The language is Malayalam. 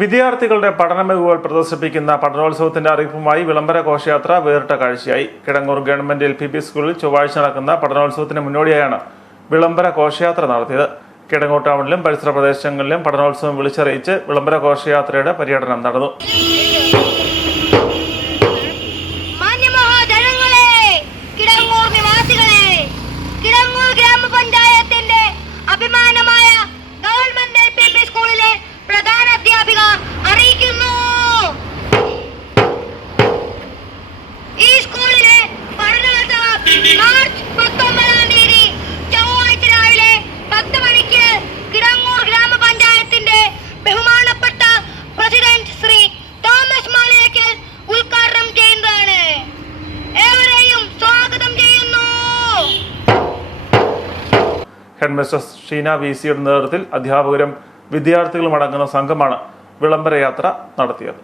വിദ്യാർത്ഥികളുടെ പഠന മികവുകൾ പ്രദർശിപ്പിക്കുന്ന പഠനോത്സവത്തിന്റെ അറിയിപ്പുമായി വിളംബര ഘോഷയാത്ര വേറിട്ട കാഴ്ചയായി. കിടങ്ങൂർ ഗവൺമെന്റ് LPP സ്കൂളിൽ ചൊവ്വാഴ്ച നടക്കുന്ന പഠനോത്സവത്തിന് മുന്നോടിയായാണ് വിളംബര ഘോഷയാത്ര നടത്തിയത്. കിടങ്ങൂർ ടൗണിലും പരിസര പ്രദേശങ്ങളിലും പഠനോത്സവം വിളിച്ചറിയിച്ച് വിളംബര ഘോഷയാത്രയുടെ പര്യടനം നടന്നു. അഭിമാനമായ ഗവൺമെന്റ് LPP സ്കൂളിലെ പ്രധാന അധ്യാപിക അറിയിക്കുന്നു. ഈ സ്കൂളിലെ പഠനോത്സവം മാർച്ച് 19-ാം തീയതി ചൊവ്വാഴ്ച രാവിലെ 10 മണിക്ക് കിടങ്ങൂർ ഗ്രാമപഞ്ചായത്തിന്റെ ബഹുമാനപ്പെട്ട പ്രസിഡന്റ് ശ്രീ തോമസ് മാളിയേക്കൽ ഉദ്ഘാടനം ചെയ്യുന്നതാണ്. ഏവരെയും സ്വാഗതം ചെയ്യുന്നു. ഹെഡ്മിസ്ട്രസ് ഷീന VCയുടെ നേതൃത്വത്തിൽ അധ്യാപകരും വിദ്യാർത്ഥികളും അടങ്ങുന്ന സംഘമാണ് വിളംബര യാത്ര നടത്തിയത്.